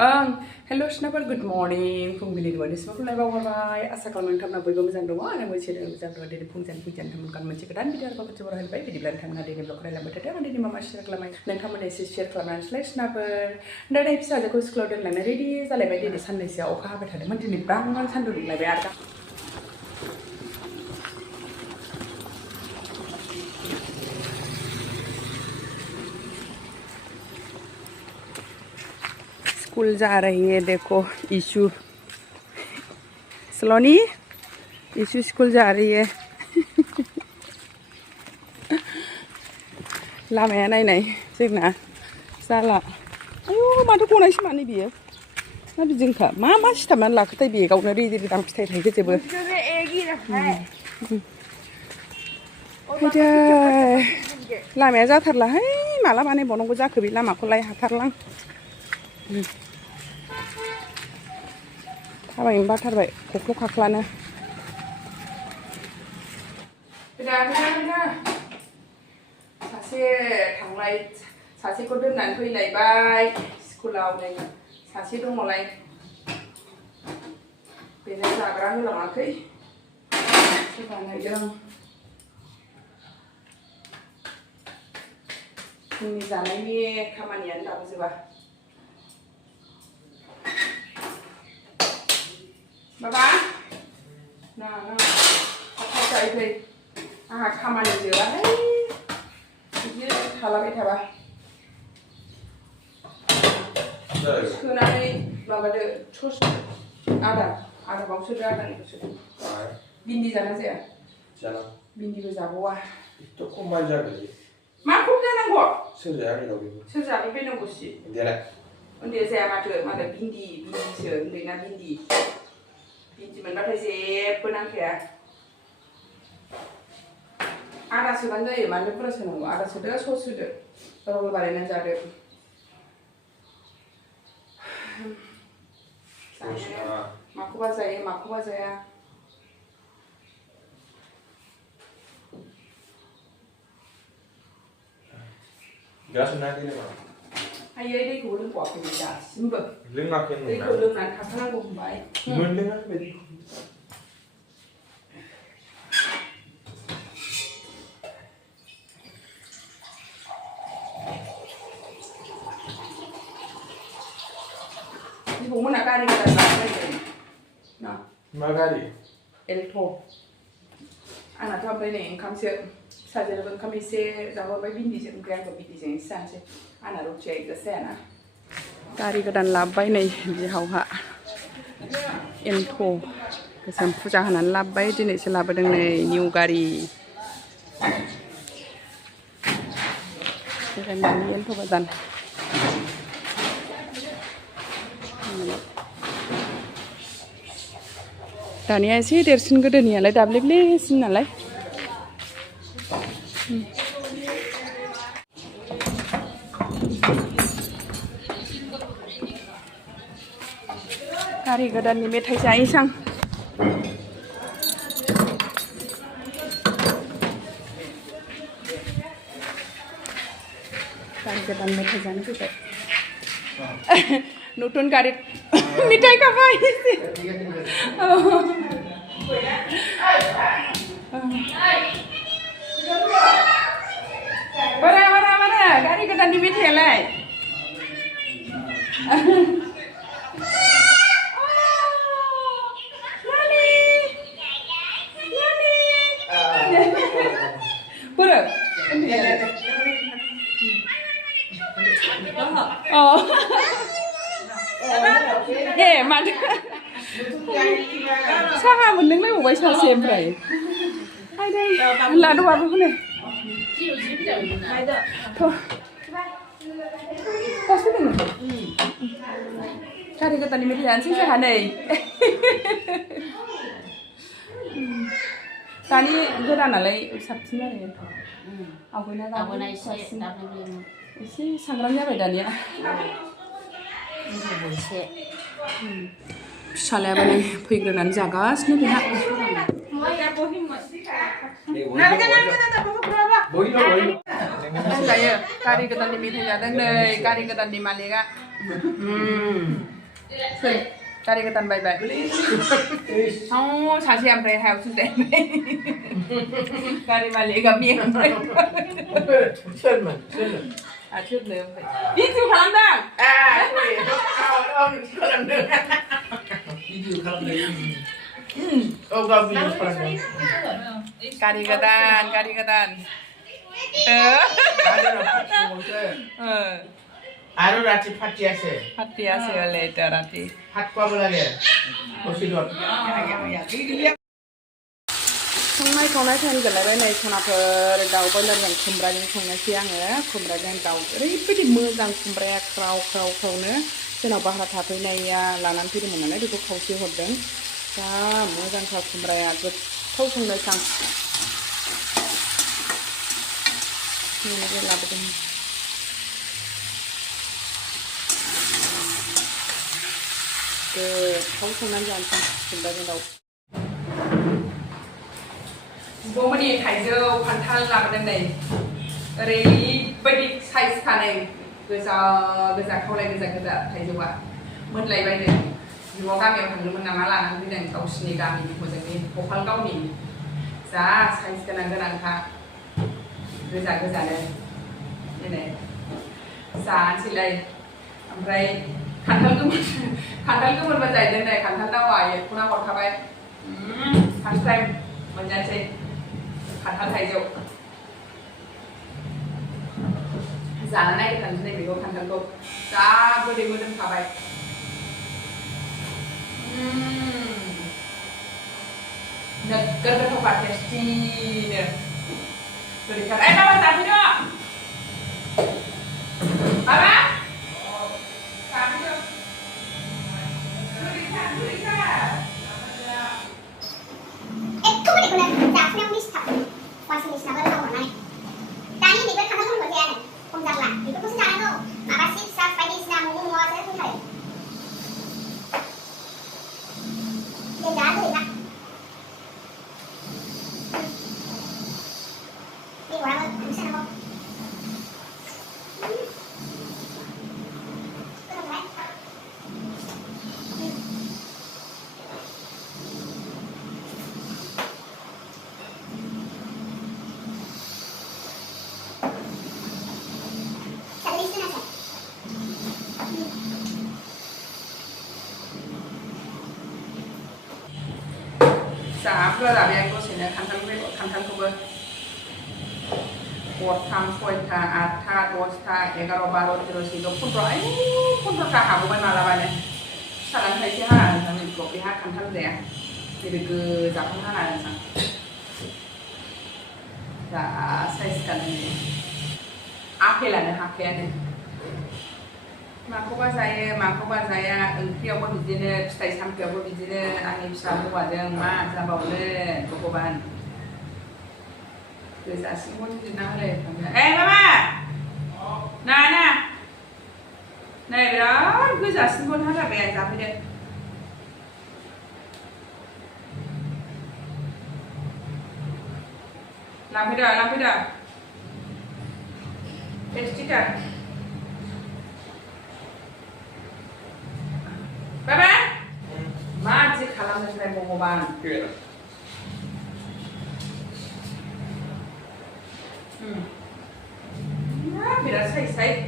Hello Snapper, good morning. Fungbilin wani semua mulai bawa asa kalau nonton nabi kamu jangan doa, nabi cerita jangan doa dari pujian teman kan mencegah dan video aku coba orang baik video belakang ada di blog lain berada ada di mama share kelamai dan kamu nasi share kelamai slash Snapper dan ada episode aku scroll dan lain ready, saya lebih di sana sih aku apa tadi mungkin di bangun sandu lebih ada. School जा रही है देखो issue सलोनी issue school जा रही है लामाया नायनाय जोंना जाला आयु माथो गनायसो मानो बियो ना बिदिनोखा मा सिथाबनानै लाखोथाय बेगावनो रिदि रिदां फिथाइ थाइहोजोबो फैदो लामाया जाथारलाहाय माला बानायबावनांगौ जाखो बे लामाखौलाय हाथारलां थाबायनो बाथारबाय खख्ल' खाख्लानो सासे थांलाय सासेखौ दोननानै फैलायबाय स्कुलाव नै सासे दङलाय बेनो जाग्रा होलाङाखै बानायदों जोंनि जानायनि खामानियानो दाबो जोबा Baba, nah, apa cai deh, kamar aja lah, ini halal itu apa? Sekarang Baba deh, terus ada bau sudah ada itu sudah. Bindi jangan sih ya? Jangan. Bindi berjago Itu kok macam ni? Macam mana kok? Sejak ni lagi. Sejak ni pengen sih. Dia lah. Dia saya macam bindi sih, dengan bindi. Bindi mana sih penangkaya? Ada sudah je, mana pernah senang. Ada sudah, sudah. Kalau lebaran aja ada. Maku baca ya. Gas nak ini mana? Ayo ini kau leng kuat ni gas, simpel. Leng nak ini. Ini kau leng nak kasar aku baik. Mending kan beri. Ini bumbu nak kari kita nak ni. Nah. Magari. Elto. Anak tu apa ni? Kamu saja lepas kami jawab bindi je, mungkin aku bindi je insan je. Anak ruk cek ke sana. Kari kedan labai ni di hauha. Elto. Kesan pujahanan labai di ni selaba dengan new kari. Kesan ni elto kedan. Tania sih dersin gede ni alai double sin alai. Kari gede ni metai jai sang. Kari gede metai jai tu tak. Nutun kari mitai kapai sih. Mana, kari kita di mitai leh. Pura. Oh. Mana? Saha mending leh buat saya semprai. Hai deh, lalu apa pun ni? Tuh, pasti ni. Cari ke tadi median sih saya ni. Tadi geran alai sabtu ni. Aku nak isi sanggramnya beda ni ya. Salah apa ni? Pergi jagas ni pihak. Saya kari ketan di mitai ada ni, kari ketan di Malika. गारि गोदान बायबाय सासे ओमफ्राय हायाव सुजायबाय गारि मालिकआ मेंबाय सोरमोन सोरनो ओमफ्राय भिडिअ खालामदों खालामदों भिडिअ खालामदों गाव भिडिअ खालामदों गारि गोदान আৰু ৰাতি ফাটি আছে এতিয়া ৰাতি ভাত খুৱাব লাগে হস্পিটেলত संनाय खावनाय टाइम जालायबाय नै सनाफोर दाउ बयलारजों खुमब्राजों संनोसै आङो खुमब्राजों दाउ ओरैबायदि मोजां खुमब्राया ख्राव ख्रावनो जोंनाव भारा थाफैनाया लानानै फैदोंमोन नालाय बेखौ खावसे हरदों जा मोजांथार खुमब्राया गोथाव संनोसै आं लाबोदों गोथाव संनानै जानोसै खुमब्राजों दाउ बमोननि थाइजौ खान्थाल लाबोदों नै ओरैबायदि साइज थानाय गोजा खावलाय गोजा थाइजौआ मोनलायबायनो जिउआव गामियाव थांदोंमोन नामा लानानै फैदों गावसिनि गामिनि हजोंनि कखाल गावनि जा साइज गोनांखा गोजानो दिनै जानोसैलाय ओमफ्राय खान्थाल गोमोनबो जाहैदों नै खान्थाल दावा एरख'ना हरखाबाय फार्स्ट टाइम मोनजानोसै खान्थाल थाइजौ जानो नागिरखानोसै नै बेखौ खान्थालखौ जा गोदै मोदोमखाबाय नोगोर गोथावखा टेस्टिनो गोदैथार बाबा जाफैदो बाबा जाफैदो गोदैथार जाफ्रा जाबाय आं दसेनो खान्थालखौबो गरथाम सयथा 8था 10था 11 12 13 14 15था हाबोबाय मालाबानो फिसालानि थाइसे हानानै थाङो बेखौ बेहा खान्थाल जाया जेरै गोजाखौनो हानानै थां जा साइज गानो आपेलानो हाखायानो माखौबा जाया ओंख्रियावबो बिदिनो फिथाइ सामथायावबो बिदिनो आंनि फिसा हौवाजों मा जाबावनो भगबान गोजासिमखौ दिना होलायखाङो मामा ना नै बिराद गोजासिमखौनो हालाबाय आं जाफैदो लांफैदो टेस्टिथार बाबा मा जि खालामनोसै भगबान बिराद साइज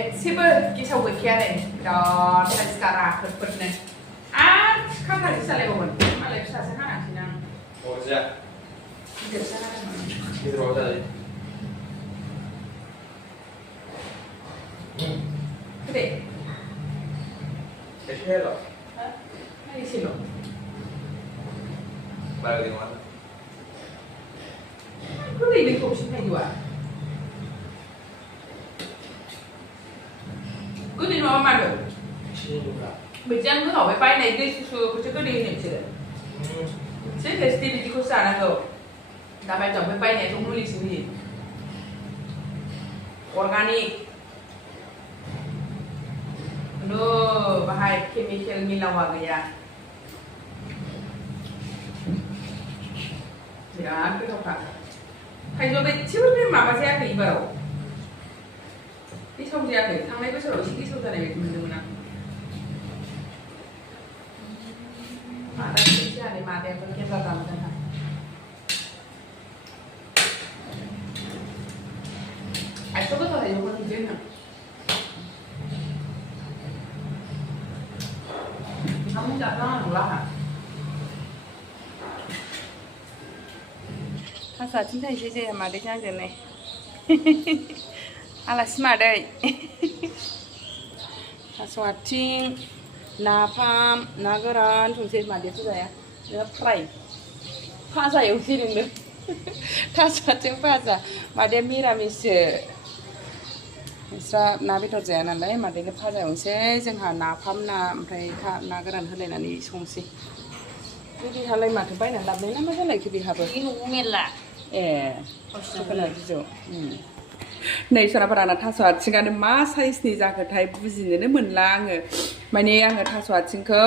एसेबो गेसाव गैखाया नै बिराद साइज गारा फोरनो आरो खामनानै सालायबावगोन मालाय फिसासो हानासै ना अरजा गिदिरसो हादोंमोन गिदिराव जायो Gede? Kecil loh. Hah? Ini sih loh. Balik di mana? Aku udah ibig ko siya juga. Cứ đi nó mà được. Bây giờ cứ hỏi bay này đi xưa cứ đi nhỉ chứ. Chứ cái gì đi có sao đâu. Đã bay chồng bay này không nuôi gì gì. Organic. No, bahaya chemical milawa gaya. Ya, kita tak. Hay do cái chiếu cái mà bà xe thì vào. Cái sông xe thì thằng này có sở hữu cái sông xe này mình đừng nào. मादैयाबो camera दानो जोंहा ith' गोथाव जायो बेखौ बिदिनो ओंखाम जाखांनांगौला आंहा थास' आथिं थाइसे जाया मादैजों आंजों नै आलासि मादै थास' आथिं नाफाम ना गोरान संसै मादैयाथ' जाया बिराद फ्राय फाजा एवसै नोंनो थास' आथिं फाजा मादैया मिरामिससो नोंस्रा ना बेदर जाया नालाय मादैनो फाजा एवनोसै जोंहा नाफाम ना ओमफ्राय ना गोरान होलायनानै संसै बेहालाय माथो बायनानै लाबोनाय ना मा जालायखो बेहाबो न'आव मेरला ए जोगोनार बिजौ नै सनाफोराना थास' आथिङानो मा साइजनि जाखोथाय बुजिनोनो मोनला आङो माने आङो थास' आथिंखौ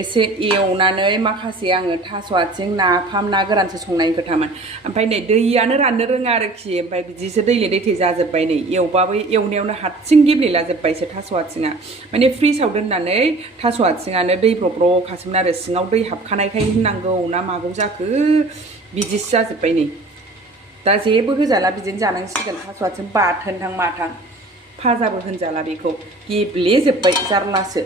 एसे एवनानै माखासे आङो थास' आथिं नाफाम ना गोरानसो संनायनि खोथामोन ओमफ्राय नै दैयानो राननो रोङा आरोखि ओमफ्राय बिदिसो दैले दैथे जाजोब्बाय नै एवबाबो एवनायावनो हारसिं गेब्लेला जोब्बायसो थास' आथिङा माने फ्रिजआव दोननानै थास' आथिङानो दैब्रब्रखासोमोन आरो सिङाव दै हाबखानायखाय होननांगौ ना मागौ जाखो बिदिसो जाजोब्बाय नै दा जेबो होजाला बिदिनो जानांसिगोन थास' आथिं बाथोनथां माथां फाजाबो होनजाला बेखौ गेब्लेजोब्बाय जारलासो